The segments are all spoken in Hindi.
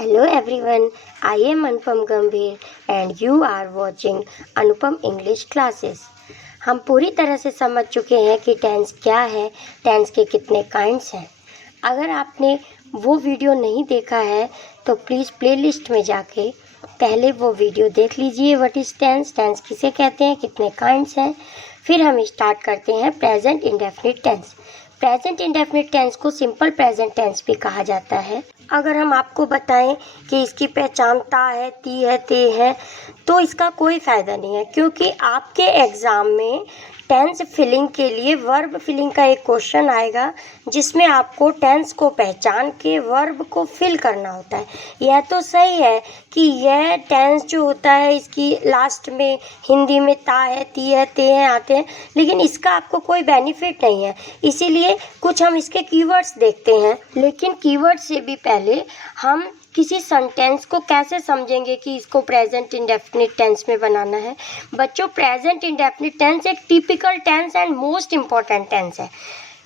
Hello everyone, I am Anupam Gambhir and you are watching Anupam English classes. हम पूरी तरह से समझ चुके हैं कि टेंस क्या है, टेंस के कितने काइंड्स हैं। अगर आपने वो वीडियो नहीं देखा है तो प्लीज़ प्लेलिस्ट में जाके पहले वो वीडियो देख लीजिए। व्हाट इज़ टेंस, टेंस किसे कहते हैं, कितने काइंड्स हैं। फिर हम स्टार्ट करते हैं present indefinite tense. Present indefinite tense को सिंपल प्रेजेंट टेंस भी कहा जाता है। अगर हम आपको बताएं कि इसकी पहचान ता है, ती है, ते है, तो इसका कोई फ़ायदा नहीं है, क्योंकि आपके एग्ज़ाम में टेंस फिलिंग के लिए वर्ब फिलिंग का एक क्वेश्चन आएगा जिसमें आपको टेंस को पहचान के वर्ब को फिल करना होता है। यह तो सही है कि यह टेंस जो होता है इसकी लास्ट में हिंदी में ता है, ती है, ते हैं आते हैं, लेकिन इसका आपको कोई बेनिफिट नहीं है। इसीलिए कुछ हम इसके कीवर्ड्स देखते हैं, लेकिन कीवर्ड से भी पहले हम किसी सेंटेंस को कैसे समझेंगे कि इसको प्रेजेंट इंडेफिनिट टेंस में बनाना है। बच्चों, प्रेजेंट इंडेफिनिट टेंस एक typical tense and most important tense है।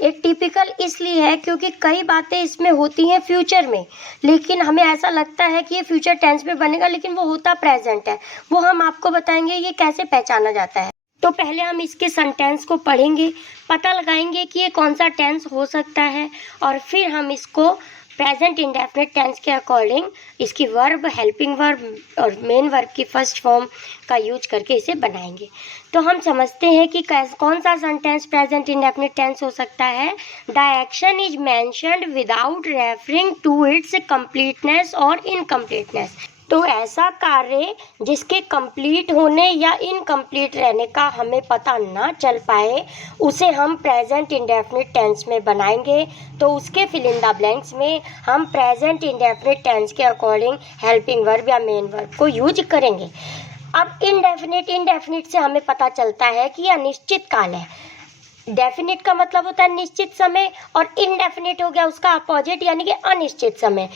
एक टिपिकल इसलिए है क्योंकि कई बातें इसमें होती हैं फ्यूचर में, लेकिन हमें ऐसा लगता है कि ये फ्यूचर टेंस में बनेगा, लेकिन वो होता प्रेजेंट है। वो हम आपको बताएंगे ये कैसे पहचाना जाता है। तो पहले हम इसके सेंटेंस को पढ़ेंगे, पता लगाएंगे कि ये कौन सा टेंस हो सकता है, और फिर हम इसको प्रेजेंट इंडेफिनिट टेंस के अकॉर्डिंग इसकी वर्ब, हेल्पिंग वर्ब और मेन वर्ब की फर्स्ट फॉर्म का यूज करके इसे बनाएंगे। तो हम समझते हैं कि कौन सा सेंटेंस प्रेजेंट इंडेफिनिट टेंस हो सकता है। The action is mentioned without referring to its completeness or incompleteness. तो ऐसा कार्य जिसके कंप्लीट होने या इनकम्प्लीट रहने का हमें पता ना चल पाए, उसे हम प्रेजेंट इंडेफिनिट टेंस में बनाएंगे। तो उसके फिल इन द ब्लैंक्स में हम प्रेजेंट इंडेफिनिट टेंस के अकॉर्डिंग हेल्पिंग वर्ब या मेन वर्ब को यूज करेंगे। अब इंडेफिनिट से हमें पता चलता है कि यह अनिश्चित काल है। डेफिनिट का मतलब होता है निश्चित समय, और इनडेफिनिट हो गया उसका अपोजिट, यानी कि अनिश्चित समय।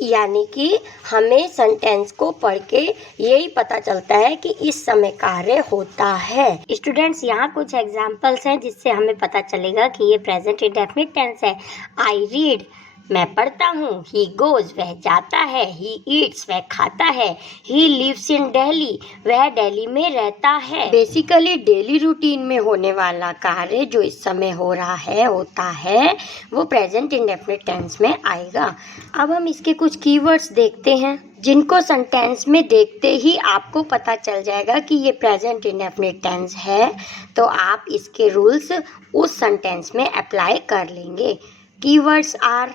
यानी कि हमें सेंटेंस को पढ़ के यही पता चलता है कि इस समय कार्य होता है। स्टूडेंट्स, यहाँ कुछ एग्जांपल्स हैं जिससे हमें पता चलेगा कि ये प्रेजेंट इंडेफिनिट टेंस है। आई रीड, मैं पढ़ता हूँ। ही गोज, वह जाता है। ही ईट्स, वह खाता है। ही लिव्स इन दिल्ली, वह दिल्ली में रहता है। बेसिकली डेली रूटीन में होने वाला कार्य जो इस समय हो रहा है, होता है, वो प्रेजेंट इंडेफिनिट टेंस में आएगा। अब हम इसके कुछ कीवर्ड्स देखते हैं जिनको सेंटेंस में देखते ही आपको पता चल जाएगा कि ये प्रेजेंट इंडेफिनिट टेंस है। तो आप इसके रूल्स उस सेंटेंस में अप्लाई कर लेंगे। Keywords are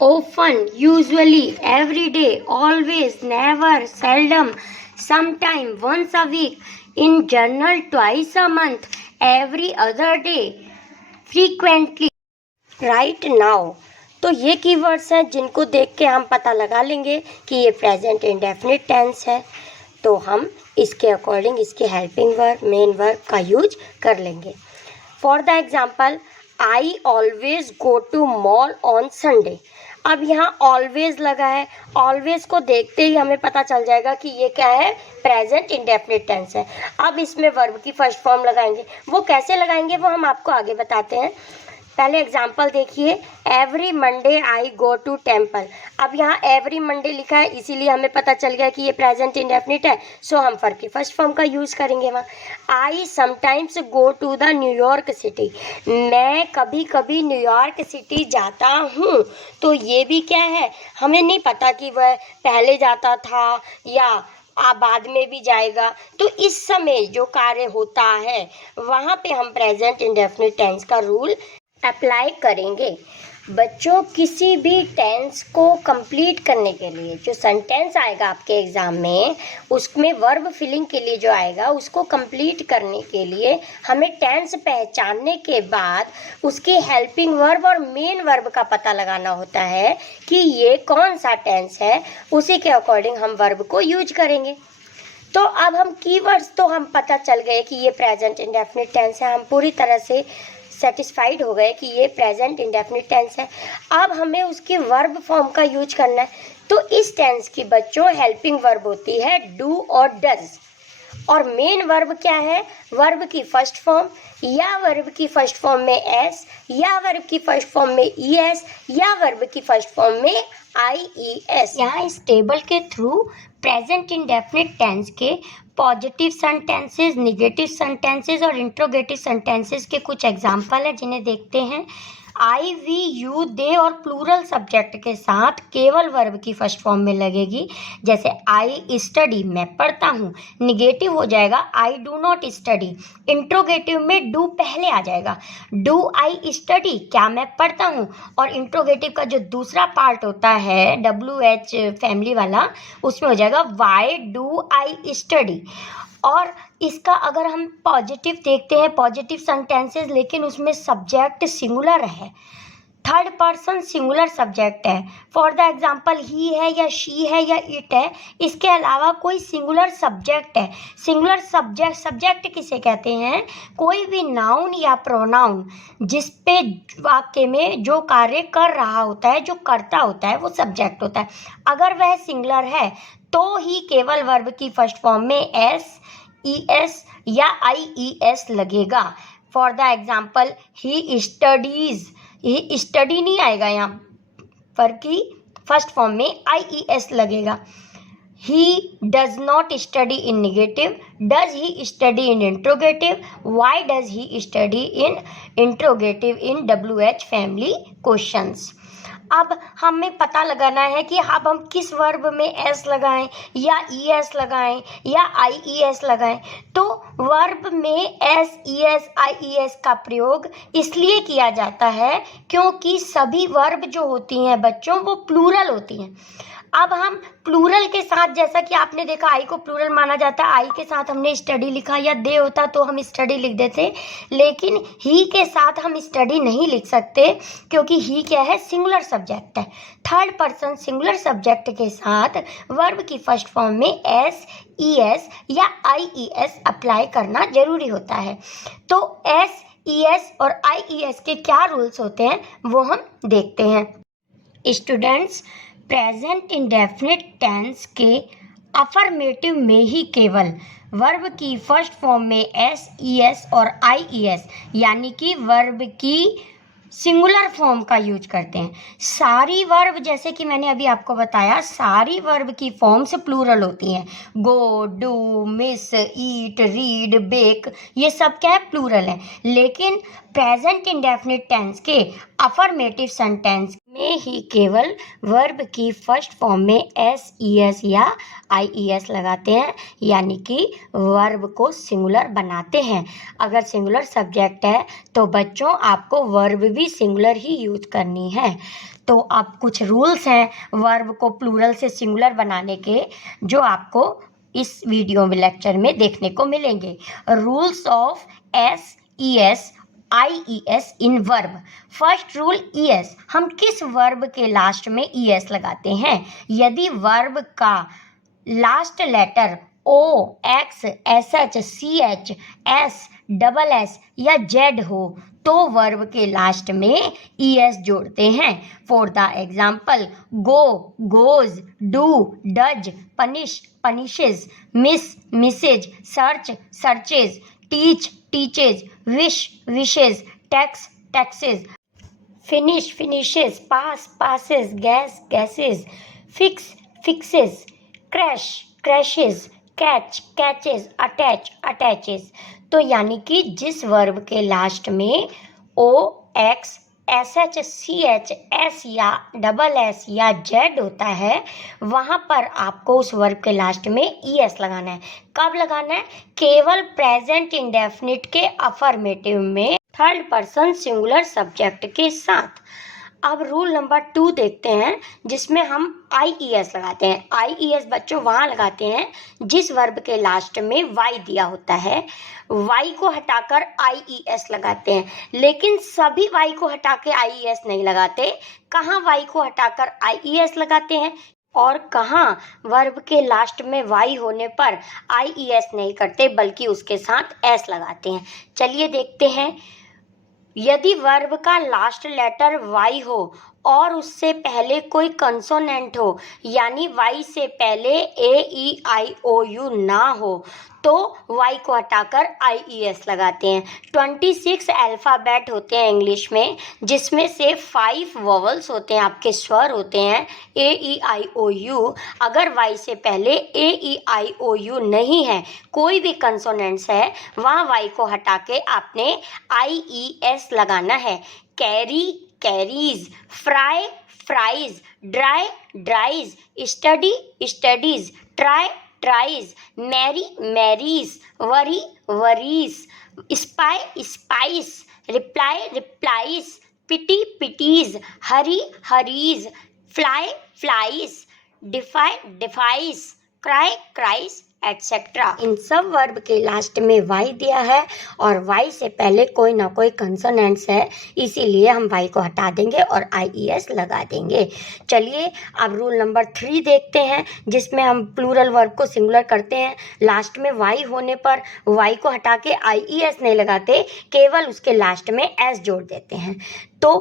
often, usually, every day, always, never, seldom, sometime, once a week, in general, twice a month, every other day, frequently, right now। तो ये कीवर्ड्स हैं जिनको देख के हम पता लगा लेंगे कि ये प्रेजेंट इंडेफिनिट टेंस है। तो हम इसके अकॉर्डिंग इसके हेल्पिंग वर्ब, मेन वर्ब का यूज कर लेंगे। For the example, I always go to mall on Sunday. अब यहाँ ऑलवेज लगा है, ऑलवेज को देखते ही हमें पता चल जाएगा कि ये क्या है, प्रेजेंट इंडेफिनिट टेंस है। अब इसमें वर्ब की फर्स्ट फॉर्म लगाएंगे। वो कैसे लगाएंगे वो हम आपको आगे बताते हैं। पहले एग्जाम्पल देखिए, every Monday I go to temple. अब यहाँ एवरी मंडे लिखा है, इसीलिए हमें पता चल गया कि ये प्रेजेंट इंडेफिनिट है। सो हम वर्ब की फर्स्ट फॉर्म का यूज़ करेंगे वहाँ। I sometimes go to the New York city, मैं कभी कभी न्यूयॉर्क सिटी जाता हूँ। तो ये भी क्या है, हमें नहीं पता कि वह पहले जाता था या बाद में भी जाएगा। तो इस समय जो कार्य होता है वहाँ पे हम प्रेजेंट इंडेफिनिट टेंस का रूल अप्लाई करेंगे। बच्चों, किसी भी टेंस को कंप्लीट करने के लिए जो सेंटेंस आएगा आपके एग्ज़ाम में, उसमें वर्ब फिलिंग के लिए जो आएगा, उसको कंप्लीट करने के लिए हमें टेंस पहचानने के बाद उसकी हेल्पिंग वर्ब और मेन वर्ब का पता लगाना होता है कि ये कौन सा टेंस है। उसी के अकॉर्डिंग हम वर्ब को यूज करेंगे। तो अब हम कीवर्ड्स तो हम पता चल गए कि ये प्रेजेंट इंडेफिनिट टेंस है, हम पूरी तरह से सेटिस्फाइड हो गए कि ये प्रेजेंट इंडेफिनिट टेंस है। अब हमें उसकी वर्ब फॉर्म का यूज करना है। तो इस टेंस की बच्चों हेल्पिंग वर्ब होती है डू और डज, और मेन वर्ब क्या है, वर्ब की फर्स्ट फॉर्म, या वर्ब की फर्स्ट फॉर्म में एस, या वर्ब की फर्स्ट फॉर्म में ई एस, या वर्ब की फर्स्ट फॉर्म में IES। यहाँ इस टेबल के थ्रू प्रेजेंट इंडेफिनिट टेंस के पॉजिटिव सेंटेंसेस, निगेटिव सेंटेंसेस और इंट्रोगेटिव सेंटेंसेस के कुछ एग्जाम्पल है जिन्हें देखते हैं। आई, वी, यू, दे और प्लूरल सब्जेक्ट के साथ केवल वर्ब की फर्स्ट फॉर्म में लगेगी। जैसे आई स्टडी, मैं पढ़ता हूँ। निगेटिव हो जाएगा I do not study. Interrogative में डू पहले आ जाएगा, डू आई स्टडी, क्या मैं पढ़ता हूँ। और इंट्रोगेटिव का जो दूसरा पार्ट होता है WH फैमिली वाला, उसमें हो जाएगा वाई डू आई स्टडी। और इसका अगर हम पॉजिटिव देखते हैं, पॉजिटिव सेंटेंसेस, लेकिन उसमें सब्जेक्ट सिंगुलर है, थर्ड पर्सन सिंगुलर सब्जेक्ट है। फॉर द एग्जाम्पल ही है या शी है या इट है, इसके अलावा कोई सिंगुलर सब्जेक्ट है। सिंगुलर सब्जेक्ट किसे कहते हैं? कोई भी नाउन या प्रोनाउन जिस पे वाक्य में जो कार्य कर रहा होता है, जो करता होता है, वो सब्जेक्ट होता है। अगर वह सिंगुलर है तो ही केवल वर्ब की फर्स्ट फॉर्म में SES या IES लगेगा। For the example he studies, ये स्टडी नहीं आएगा, यहाँ वर्ब की फर्स्ट फॉर्म में IES लगेगा। ही does not study in negative, does he study in interrogative, why does he study in interrogative in WH family questions. अब हमें पता लगाना है कि अब हम किस वर्ब में S लगाएं या ES लगाएं या IES लगाएं। तो वर्ब में SES IES का प्रयोग इसलिए किया जाता है क्योंकि सभी वर्ब जो होती हैं बच्चों, वो प्लूरल होती हैं। अब हम प्लूरल के साथ, जैसा कि आपने देखा आई को प्लूरल माना जाता है, आई के साथ हमने स्टडी लिखा, या दे होता तो हम स्टडी लिख देते, लेकिन ही के साथ हम स्टडी नहीं लिख सकते क्योंकि ही क्या है? सिंगुलर सब्जेक्ट है। थर्ड पर्सन सिंगुलर सब्जेक्ट के साथ वर्ब की फर्स्ट फॉर्म में SES या IES अप्लाई करना जरूरी होता है। तो SES और IES के क्या रूल्स होते हैं वो हम देखते हैं। स्टूडेंट्स, प्रेजेंट इंडेफिनिट टेंस के अफर्मेटिव में ही केवल वर्ब की फर्स्ट फॉर्म में SES और IES यानी कि वर्ब की सिंगुलर फॉर्म का यूज करते हैं। सारी वर्ब, जैसे कि मैंने अभी आपको बताया, सारी वर्ब की फॉर्म्स प्लूरल होती हैं। Go, do, miss, eat, read, bake, ये सब क्या है? प्लूरल है। लेकिन प्रेजेंट इंडेफिनिट टेंस के अफर्मेटिव सेंटेंस में ही केवल वर्ब की फर्स्ट फॉर्म में SES या IES लगाते हैं, यानी कि वर्ब को सिंगुलर बनाते हैं। अगर सिंगुलर सब्जेक्ट है तो बच्चों आपको वर्ब भी सिंगुलर ही यूज करनी है। तो अब कुछ रूल्स हैं वर्ब को प्लूरल से सिंगुलर बनाने के, जो आपको इस वीडियो में लेक्चर में देखने को मिलेंगे। Rules of SES IES in verb. First rule ES, हम किस वर्ब के लास्ट में ES लगाते हैं? यदि वर्ब का last letter O, X, SH, CH, S, SS या Z हो तो वर्ब के लास्ट में ES जोड़ते हैं। For the example, go, goes, do, does, punish, punishes, miss, misses, search, searches, teach, teaches, wish, wishes, tax, taxes, finish, finishes, pass, passes, gas, gases, fix, fixes, crash, crashes, catch, catches, attach, attaches. तो यानी कि जिस वर्ब के लास्ट में O, X, SH, CH, S या SS या Z होता है, वहाँ पर आपको उस वर्ब के लास्ट में ES लगाना है। कब लगाना है? केवल प्रेजेंट इंडेफिनिट के अफर्मेटिव में थर्ड पर्सन सिंगुलर सब्जेक्ट के साथ। अब रूल नंबर 2 देखते हैं, जिसमें हम IES लगाते हैं। IES बच्चों वहाँ लगाते हैं जिस वर्ब के लास्ट में Y दिया होता है, Y को हटाकर IES लगाते हैं। लेकिन सभी Y को हटा के IES नहीं लगाते। कहाँ Y को हटाकर IES लगाते हैं और कहाँ वर्ब के लास्ट में Y होने पर IES नहीं करते, बल्कि उसके साथ S लगाते हैं। चलिए देखते हैं। यदि वर्ब का लास्ट लेटर Y हो और उससे पहले कोई कंसोनेंट हो, यानी वाई से पहले ए ई आई ओ यू ना हो, तो वाई को हटाकर आई ई एस लगाते हैं। 26 अल्फ़ाबेट होते हैं इंग्लिश में, जिसमें से 5 वोवल्स होते हैं, आपके स्वर होते हैं ए ई आई ओ यू। अगर वाई से पहले ए ई आई ओ यू नहीं है, कोई भी कंसोनेंट्स है, वहाँ वाई को हटा के आपने आई ई एस लगाना है। Carry carries, fry fries, dry dries, study studies, try tries, marry marries, worry worries, spy spies, reply replies, pity pities, hurry hurries, fly flies, defy defies, cry cries etcetera. इन सब वर्ब के लास्ट में वाई दिया है और वाई से पहले कोई ना कोई कंसोनेंट्स है, इसीलिए हम वाई को हटा देंगे और आई ई एस लगा देंगे। चलिए अब रूल नंबर 3 देखते हैं, जिसमें हम प्लूरल वर्ब को सिंगुलर करते हैं। लास्ट में वाई होने पर वाई को हटा के आई ई एस नहीं लगाते, केवल उसके लास्ट में एस जोड़ देते हैं। तो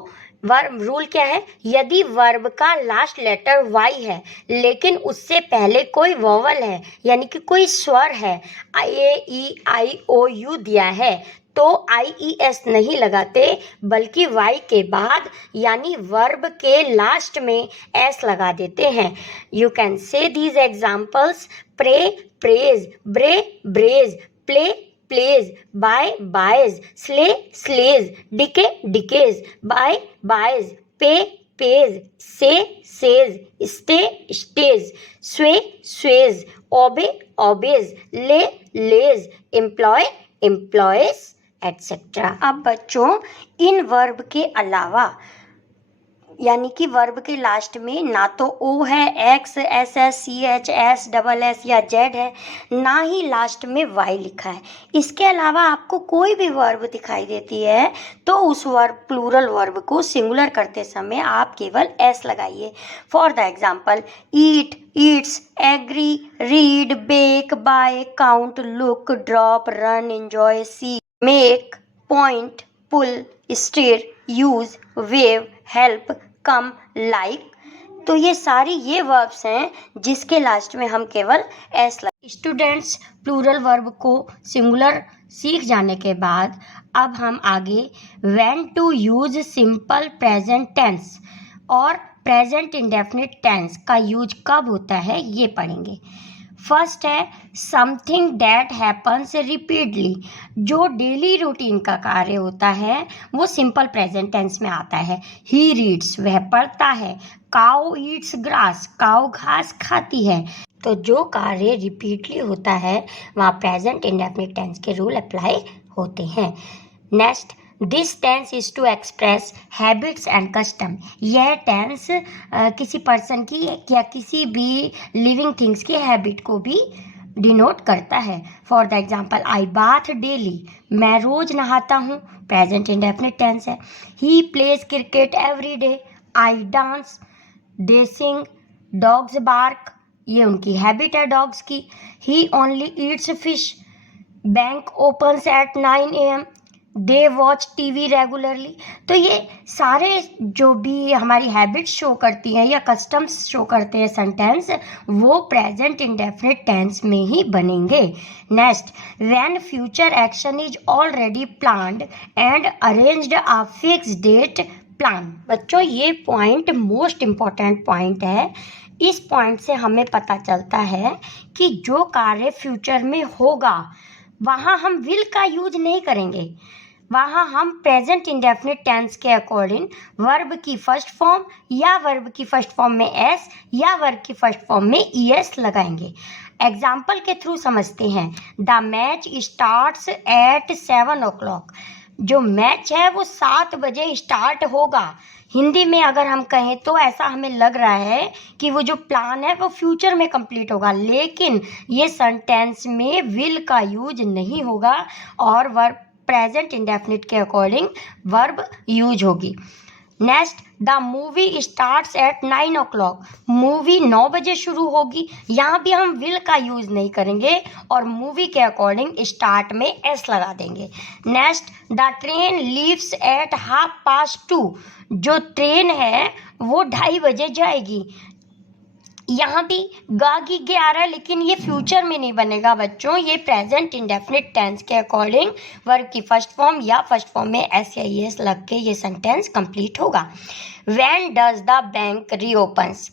वर्ब रूल क्या है, यदि वर्ब का लास्ट लेटर वाई है लेकिन उससे पहले कोई वोवल है, यानी कि कोई स्वर है, ए ई आई ओ यू दिया है, तो आई ई एस नहीं लगाते, बल्कि वाई के बाद यानी वर्ब के लास्ट में एस लगा देते हैं। You can say these examples: pray prays, bray brays, play plays, buy buys, slay slays, decay decays, buy buys, pay pays, say says, stay stays, sway sways, obey obeys, lay lays, employ employs etc. अब बच्चों इन वर्ब के अलावा यानी कि वर्ब के लास्ट में ना तो ओ है, X, S S, C H, S double S या जेड है, ना ही लास्ट में वाई लिखा है। इसके अलावा आपको कोई भी वर्ब दिखाई देती है तो उस वर्ब प्लूरल वर्ब को सिंगुलर करते समय आप केवल एस लगाइए। For the example, eat eats, agree, read, bake, buy, count, look, drop, run, enjoy, see, make, point, pull, steer, use, wave, help, come, like. तो ये सारी ये वर्ब्स हैं जिसके लास्ट में हम केवल एस लगा। स्टूडेंट्स, प्लूरल वर्ब को सिंगुलर सीख जाने के बाद अब हम आगे when to use simple present tense और प्रेजेंट इंडेफिनिट टेंस का यूज कब होता है ये पढ़ेंगे। फर्स्ट है समथिंग दैट हैपन्स रिपीटली। जो डेली रूटीन का कार्य होता है वो सिंपल प्रेजेंट टेंस में आता है। ही रीड्स, वह पढ़ता है। काउ ईट्स ग्रास, काउ घास खाती है। तो जो कार्य रिपीटली होता है वहाँ प्रेजेंट इंडेफिनिट टेंस के रूल अप्लाई होते हैं। Next, this tense is to express habits and custom. यह टेंस किसी पर्सन की या किसी भी लिविंग थिंग्स की हैबिट को भी डिनोट करता है। For the example, I bath daily, मैं रोज नहाता हूँ, प्रेजेंट इंडेफिनिट टेंस है। He plays cricket every day, I dance, they sing, dogs bark, ये उनकी हैबिट है डॉग्स की। He only eats fish, bank opens at 9 AM, they watch TV regularly. तो ये सारे जो भी हमारी हैबिट्स शो करती हैं या कस्टम्स शो करते हैं सेंटेंस, वो प्रेजेंट इंडेफिनिट टेंस में ही बनेंगे। Next, when future action is already planned and arranged a fix date plan. बच्चों ये पॉइंट मोस्ट इम्पॉर्टेंट पॉइंट है। इस पॉइंट से हमें पता चलता है कि जो कार्य फ्यूचर में होगा वहाँ हम विल का यूज नहीं करेंगे, वहाँ हम प्रेजेंट इंडेफिनिट टेंस के अकॉर्डिंग वर्ब की फर्स्ट फॉर्म या वर्ब की फर्स्ट फॉर्म में एस या वर्ब की फर्स्ट फॉर्म में ई एस लगाएंगे। एग्जाम्पल के थ्रू समझते हैं। The match starts at 7 o'clock। जो मैच है वो 7 बजे स्टार्ट होगा। हिंदी में अगर हम कहें तो ऐसा हमें लग रहा है कि वो जो प्लान है वो फ्यूचर में कंप्लीट होगा, लेकिन ये सेंटेंस में विल का यूज नहीं होगा और वर्ब प्रेजेंट इंडेफिनिट के अकॉर्डिंग वर्ब यूज होगी। Next, the movie starts at 9 o'clock। Movie 9 बजे शुरू होगी। यहाँ भी हम विल का यूज नहीं करेंगे और मूवी के अकॉर्डिंग स्टार्ट में एस लगा देंगे। Next, the train leaves eight 2:30। जो ट्रेन है वो 2:30 बजे जाएगी। यहाँ भी गागी गे आ रहा है, लेकिन ये फ्यूचर में नहीं बनेगा बच्चों, ये प्रेजेंट इंडेफिनिट टेंस के अकॉर्डिंग वर्ब की फर्स्ट फॉर्म या फर्स्ट फॉर्म में एस या एस लग के ये सेंटेंस कंप्लीट होगा। When does the bank reopens?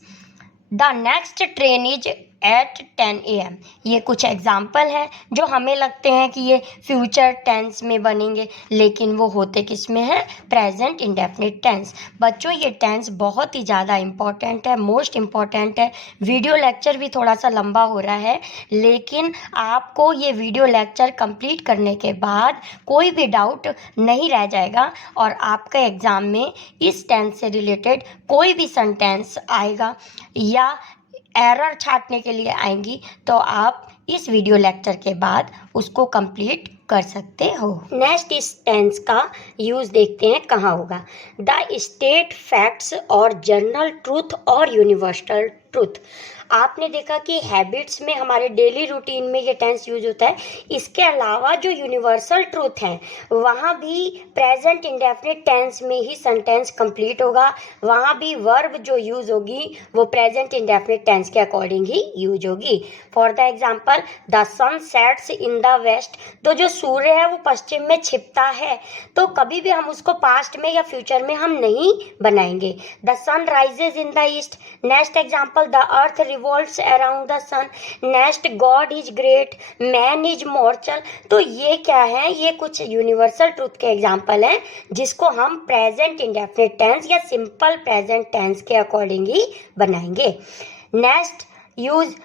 The next train is at 10 AM। ये कुछ एग्जाम्पल हैं जो हमें लगते हैं कि ये फ्यूचर टेंस में बनेंगे, लेकिन वो होते किस में हैं? Present indefinite tense. बच्चों ये टेंस बहुत ही ज़्यादा इम्पॉर्टेंट है, मोस्ट इम्पॉर्टेंट है। वीडियो लेक्चर भी थोड़ा सा लंबा हो रहा है, लेकिन आपको ये वीडियो लेक्चर कंप्लीट करने के बाद कोई भी डाउट नहीं रह जाएगा और आपका एग्ज़ाम में इस टेंस से रिलेटेड कोई भी सेंटेंस आएगा या एरर छांटने के लिए आएंगी तो आप इस वीडियो लेक्चर के बाद उसको कंप्लीट कर सकते हो। नेक्स्ट, इस टेंस का यूज़ देखते हैं कहाँ होगा। द स्टेट फैक्ट्स और जनरल ट्रूथ और यूनिवर्सल ट्रूथ। आपने देखा कि हैबिट्स में हमारे डेली रूटीन में ये टेंस यूज होता है। इसके अलावा जो यूनिवर्सल ट्रूथ है वहाँ भी प्रेजेंट इंडेफिनिट टेंस में ही सेंटेंस कंप्लीट होगा। वहाँ भी वर्ब जो यूज होगी वो प्रेजेंट इंडेफिनिट टेंस के अकॉर्डिंग ही यूज होगी। For the example, the sun sets in the west. तो जो सूर्य है वो पश्चिम में छिपता है, तो कभी भी हम उसको पास्ट में या फ्यूचर में हम नहीं बनाएंगे। The sun rises in the east. Next example, the earth revolves around the sun। Next, God is great, man is mortal. तो ये क्या है? ये कुछ यूनिवर्सल ट्रूथ के एग्जाम्पल हैं जिसको हम प्रेजेंट इंडेफिनिट टेंस या सिंपल प्रेजेंट टेंस के अकॉर्डिंग ही बनाएंगे। Next, use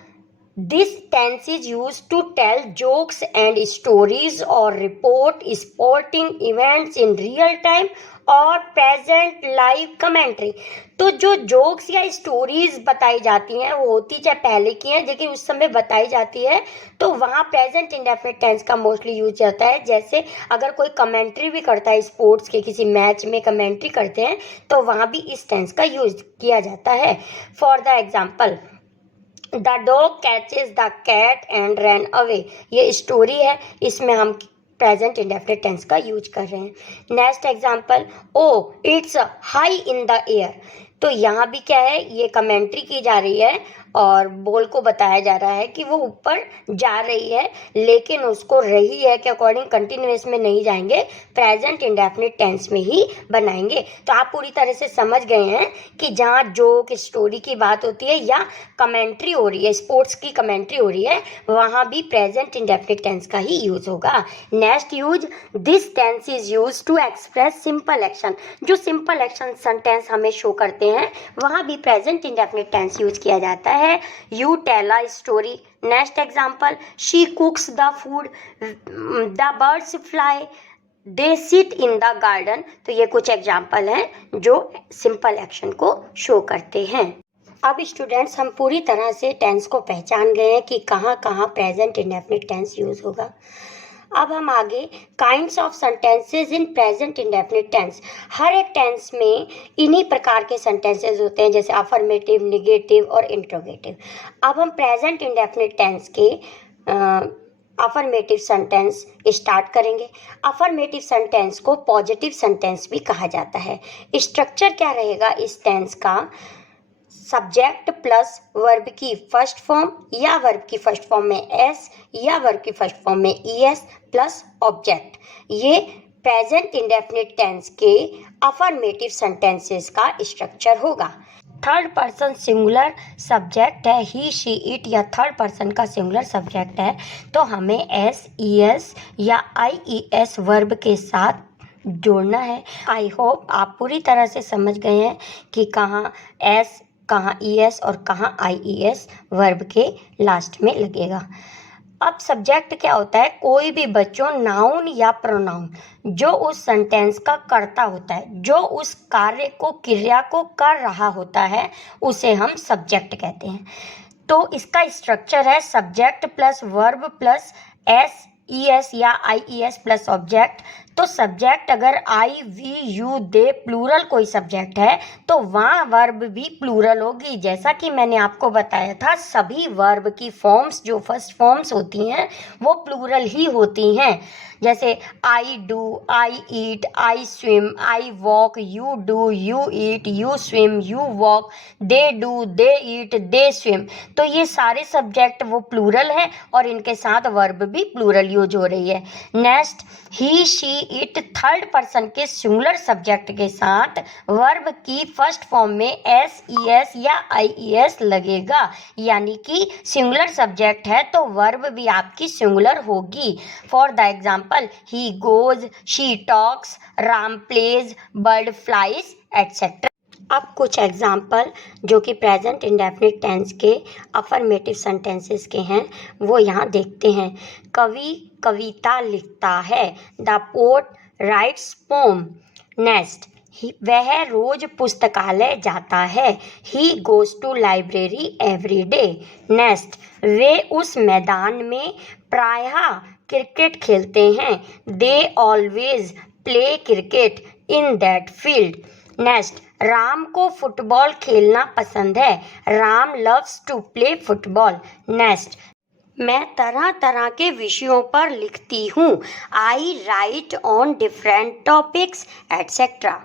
this tense is use to tell jokes and stories और report sporting events in real time और प्रेजेंट लाइव कमेंट्री। तो जो जोक्स या स्टोरीज बताई जाती हैं वो होती चाहे पहले की हैं, लेकिन उस समय बताई जाती है तो वहाँ प्रेजेंट इंडेफिनिट टेंस का मोस्टली यूज होता है। जैसे अगर कोई कमेंट्री भी करता है स्पोर्ट्स के, किसी मैच में कमेंट्री करते हैं तो वहाँ भी इस टेंस का यूज किया जाता है। For the example, the dog catches the cat and run away. ये स्टोरी है, इसमें हम प्रेजेंट इंडेफिनिट टेंस का यूज कर रहे हैं। Next example, oh it's high in the air. तो यहाँ भी क्या है? ये कमेंट्री की जा रही है और बोल को बताया जा रहा है कि वो ऊपर जा रही है, लेकिन उसको रही है के अकॉर्डिंग कंटिन्यूअस में नहीं जाएंगे, प्रेजेंट इंडेफिनिट टेंस में ही बनाएंगे। तो आप पूरी तरह से समझ गए हैं कि जहाँ जोक स्टोरी की बात होती है या कमेंट्री हो रही है, स्पोर्ट्स की कमेंट्री हो रही है, वहाँ भी प्रेजेंट इंडेफिनिट टेंस का ही यूज होगा। Next use, this tense is use to express simple action. जो सिंपल एक्शन सेंटेंस हमें शो करते हैं वहाँ भी प्रेजेंट इंडेफिनिट टेंस यूज किया जाता है। You tell a story। Next example, she cooks the food, the birds fly, they sit in the garden। तो ये कुछ एग्जाम्पल हैं जो सिंपल एक्शन को शो करते हैं। अब स्टूडेंट्स, हम पूरी तरह से टेंस को पहचान गए हैं कि कहाँ कहाँ प्रेजेंट इंडेफिनिट टेंस यूज होगा। अब हम आगे kinds of sentences in present indefinite tense. हर एक टेंस में इन्हीं प्रकार के सेंटेंसेस होते हैं, जैसे अफर्मेटिव, निगेटिव और इंट्रोगेटिव। अब हम प्रेजेंट इंडेफिनिट टेंस के अफर्मेटिव सेंटेंस स्टार्ट करेंगे। अफर्मेटिव सेंटेंस को पॉजिटिव सेंटेंस भी कहा जाता है। स्ट्रक्चर क्या रहेगा इस टेंस का? सब्जेक्ट प्लस वर्ब की फर्स्ट फॉर्म या वर्ब की फर्स्ट फॉर्म में एस या वर्ब की फर्स्ट फॉर्म में ईएस प्लस ऑब्जेक्ट। ये प्रेजेंट इंडेफिनिट टेंस के अफर्मेटिव सेंटेंसेस का स्ट्रक्चर होगा। थर्ड पर्सन सिंगुलर सब्जेक्ट है, ही शी इट, या थर्ड पर्सन का सिंगुलर सब्जेक्ट है तो हमें एस ईएस या आईईएस वर्ब के साथ जोड़ना है। आई होप आप पूरी तरह से समझ गए हैं कि कहाँ एस, कहाँ ईएस और कहाँ आईईएस वर्ब के लास्ट में लगेगा। अब सब्जेक्ट क्या होता है? कोई भी बच्चों नाउन या प्रोनाउन जो उस सेंटेंस का कर्ता होता है, जो उस कार्य को, क्रिया को कर रहा होता है, उसे हम सब्जेक्ट कहते हैं। तो इसका स्ट्रक्चर है subject plus verb plus S ES या आईईएस प्लस ऑब्जेक्ट। तो सब्जेक्ट अगर I, we, you, they plural कोई सब्जेक्ट है तो वहाँ वर्ब भी प्लूरल होगी। जैसा कि मैंने आपको बताया था, सभी वर्ब की फॉर्म्स जो फर्स्ट फॉर्म्स होती हैं वो प्लूरल ही होती हैं। जैसे I do, I eat, I swim, I walk, you do, you eat, you swim, you walk, they do, they eat, they swim. तो ये सारे सब्जेक्ट वो प्लूरल हैं और इनके साथ वर्ब भी प्लूरल यूज हो रही है। Next, he, she, it third person के सिंगुलर सब्जेक्ट के साथ वर्ब की फर्स्ट फॉर्म में एस, ई एस या आई ई एस लगेगा, यानी कि सिंगुलर सब्जेक्ट है तो वर्ब भी आपकी सिंगुलर होगी। For the example, he goes, she talks, Ram plays, bird flies etcetera. अब कुछ एग्जाम्पल जो कि प्रेजेंट इंडेफिनिट टेंस के अफर्मेटिव सेंटेंसेस के हैं वो यहाँ देखते हैं। कवि कविता लिखता है, the poet writes poem. Next, वह रोज पुस्तकालय जाता है, he goes to library every day. Next, वे उस मैदान में प्रायः क्रिकेट खेलते हैं, they always play cricket in that field. Next, Ram को फुटबॉल खेलना पसंद है, Ram loves to play football. Next, मैं तरह तरह के विषयों पर लिखती हूँ, I write on different topics etcetera.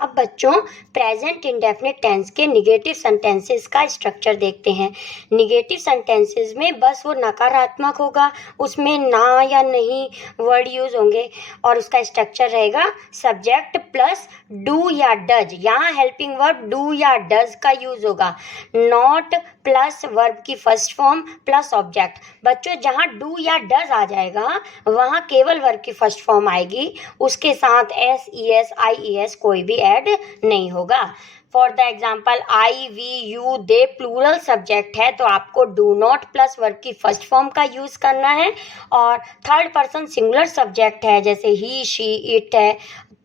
अब बच्चों प्रेजेंट इंडेफिनिट टेंस के निगेटिव सेंटेंसेस का स्ट्रक्चर देखते हैं। निगेटिव सेंटेंसेस में बस वो नकारात्मक होगा, उसमें ना या नहीं वर्ड यूज होंगे और उसका स्ट्रक्चर रहेगा सब्जेक्ट प्लस डू या डज। यहाँ हेल्पिंग वर्ब डू या डज का यूज होगा। नॉट प्लस वर्ब की फर्स्ट फॉर्म प्लस ऑब्जेक्ट। बच्चों जहाँ डू या डज आ जाएगा वहाँ केवल वर्ब की फर्स्ट फॉर्म आएगी, उसके साथ S, E S, I E S कोई भी ऐड नहीं होगा। For the example, I, we, you, they plural subject है तो आपको डू नॉट प्लस वर्ब की फर्स्ट फॉर्म का यूज करना है। और थर्ड पर्सन सिंगुलर सब्जेक्ट है जैसे ही, शी, इट है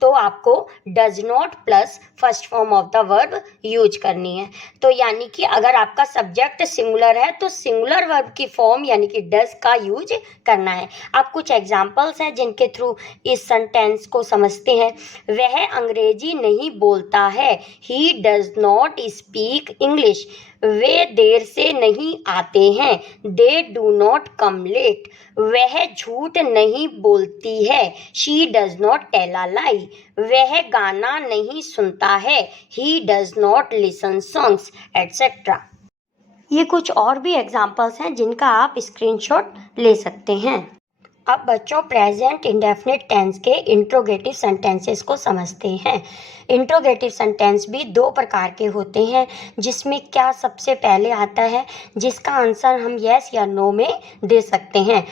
तो आपको does not plus first form of the verb use करनी है। तो यानी कि अगर आपका सब्जेक्ट सिंगुलर है तो सिंगुलर वर्ब की फॉर्म यानी कि डज का यूज करना है। अब कुछ एग्जाम्पल्स हैं जिनके थ्रू इस सेंटेंस को समझते हैं। वह अंग्रेजी नहीं बोलता है, he does not speak English. वे देर से नहीं आते हैं, they do not come late. वह झूठ नहीं बोलती है, she does not tell a lie. वह गाना नहीं सुनता है, he does not listen songs etcetera. ये कुछ और भी एग्जाम्पल्स हैं जिनका आप स्क्रीनशॉट ले सकते हैं। अब बच्चों प्रेजेंट इंडेफिनिट टेंस के इंट्रोगेटिव सेंटेंसेस को समझते हैं। इंट्रोगेटिव सेंटेंस भी दो प्रकार के होते हैं, जिसमें क्या सबसे पहले आता है जिसका आंसर हम यस या नो में दे सकते हैं।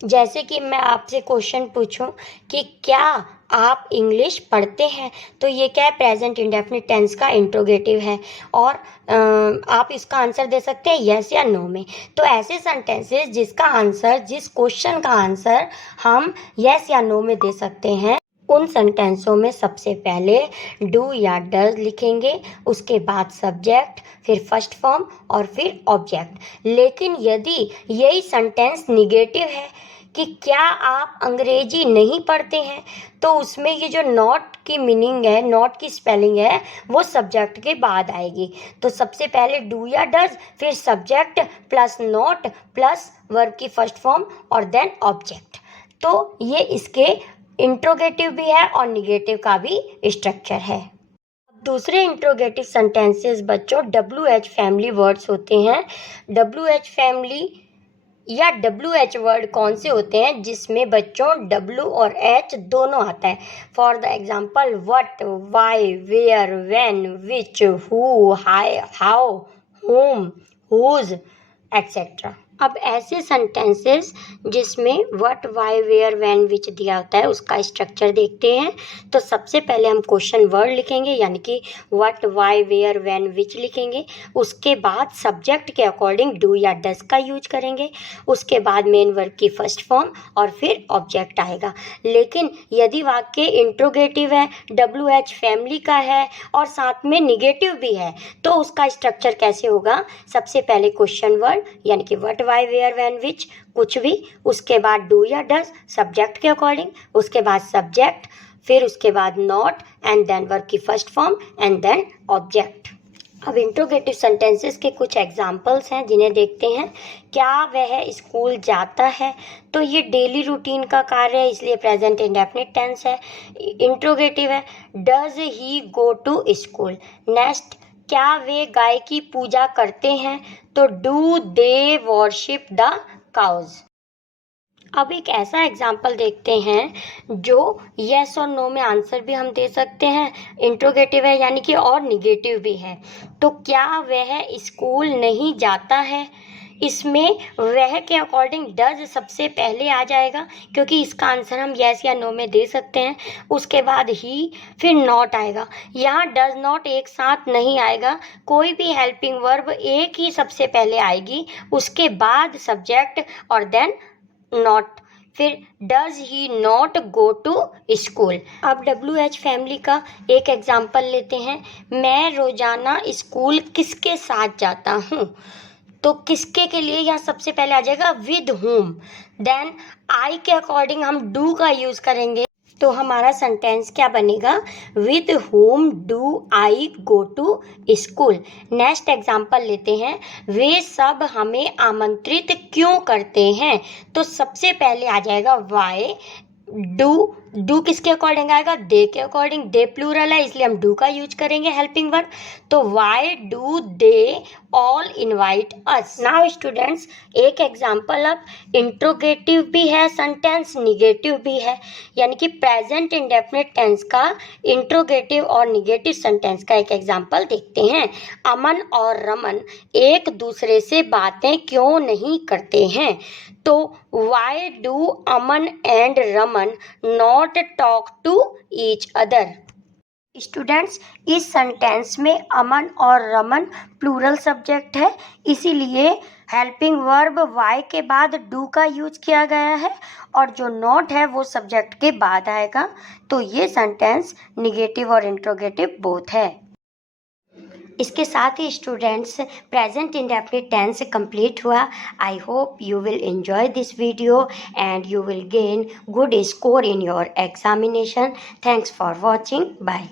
जैसे कि मैं आपसे क्वेश्चन पूछूं कि क्या आप इंग्लिश पढ़ते हैं, तो ये क्या है, प्रेजेंट इंडेफिनिट टेंस का इंट्रोगेटिव है और आप इसका आंसर दे सकते हैं यस या नो में। तो ऐसे सेंटेंसेस जिसका आंसर, जिस क्वेश्चन का आंसर हम यस या नो में दे सकते हैं, उन सेंटेंसों में सबसे पहले डू या डज लिखेंगे, उसके बाद सब्जेक्ट, फिर फर्स्ट फॉर्म और फिर ऑब्जेक्ट। लेकिन यदि यही सेंटेंस निगेटिव है कि क्या आप अंग्रेजी नहीं पढ़ते हैं, तो उसमें ये जो नॉट की मीनिंग है, नॉट की स्पेलिंग है, वो सब्जेक्ट के बाद आएगी। तो सबसे पहले डू या डज, फिर subject plus not plus verb की फर्स्ट फॉर्म और देन ऑब्जेक्ट। तो ये इसके इंट्रोगेटिव भी है और निगेटिव का भी स्ट्रक्चर है। दूसरे इंट्रोगेटिव सेंटेंसेस बच्चों WH फैमिली वर्ड्स होते हैं। WH फैमिली या WH वर्ड कौन से होते हैं जिसमें बच्चों W और H दोनों आता है। For the example, what, why, where, when, which, who, how, whom, whose etcetera. अब ऐसे सेंटेंसेस जिसमें what, why, where, when, which दिया होता है उसका स्ट्रक्चर देखते हैं। तो सबसे पहले हम क्वेश्चन वर्ड लिखेंगे यानी कि व्हाट, वाई, वेयर, व्हेन, विच लिखेंगे। उसके बाद सब्जेक्ट के अकॉर्डिंग डू या डज का यूज करेंगे। उसके बाद मेन वर्ब की फर्स्ट फॉर्म और फिर ऑब्जेक्ट आएगा। लेकिन यदि वाक्य इंट्रोगेटिव है, WH फैमिली का है और साथ में निगेटिव भी है, तो उसका स्ट्रक्चर कैसे होगा। सबसे पहले क्वेश्चन वर्ड यानी कि what, why where when which, कुछ भी, उसके बाद डू या डज सब्जेक्ट के अकॉर्डिंग, उसके बाद सब्जेक्ट, फिर उसके बाद नॉट एंड देन वर्ब की first form and then object. अब इंट्रोगेटिव सेंटेंसेस के कुछ एग्जाम्पल्स हैं जिन्हें देखते हैं। क्या वह स्कूल जाता है, तो ये डेली रूटीन का कार्य है इसलिए प्रेजेंट इंडेफिनिट टेंस है। इंट्रोगेटिव है, does he go to school. Next, क्या वे गाय की पूजा करते हैं, तो do they worship the cows. अब एक ऐसा एग्जाम्पल देखते हैं जो यस और नो में आंसर भी हम दे सकते हैं, इंट्रोगेटिव है यानी कि और निगेटिव भी है। तो क्या वह स्कूल नहीं जाता है, इसमें वह के अकॉर्डिंग डज सबसे पहले आ जाएगा क्योंकि इसका आंसर हम यस या नो में दे सकते हैं। उसके बाद ही, फिर नॉट आएगा। यहाँ डज नॉट एक साथ नहीं आएगा, कोई भी हेल्पिंग वर्ब एक ही सबसे पहले आएगी, उसके बाद सब्जेक्ट और देन नॉट, फिर does he not go to school. अब WH फैमिली का एक एग्जाम्पल लेते हैं। मैं रोजाना स्कूल किसके साथ जाता हूँ, तो किसके के लिए यहाँ सबसे पहले आ जाएगा विद होम, देन आई के अकॉर्डिंग हम डू का यूज करेंगे, तो हमारा सेंटेंस क्या बनेगा, with whom do I go to school. Next example लेते हैं, वे सब हमें आमंत्रित क्यों करते हैं, तो सबसे पहले आ जाएगा वाई। डू किसके अकॉर्डिंग आएगा, दे के अकॉर्डिंग, दे प्लूरल है इसलिए हम डू का यूज करेंगे हेल्पिंग वर्ब, तो why do they all invite us. Now students, एक एग्जाम्पल अब इंट्रोगेटिव भी है सेंटेंस, निगेटिव भी है, यानी कि प्रेजेंट इंडेफिनिट टेंस का इंट्रोगेटिव और निगेटिव सेंटेंस का एक एग्जाम्पल देखते हैं। अमन और रमन एक दूसरे से बातें क्यों नहीं करते हैं, तो why do Aman and Raman not talk to each other. Students, इस सेंटेंस में अमन और रमन प्लूरल सब्जेक्ट है, इसीलिए हेल्पिंग वर्ब वाई के बाद डू का यूज किया गया है और जो नॉट है वो सब्जेक्ट के बाद आएगा। तो ये सेंटेंस निगेटिव और इंट्रोगेटिव बोथ है। इसके साथ ही students present indefinite tense complete हुआ। I hope you will enjoy this video and you will gain good score in your examination. Thanks for watching, bye.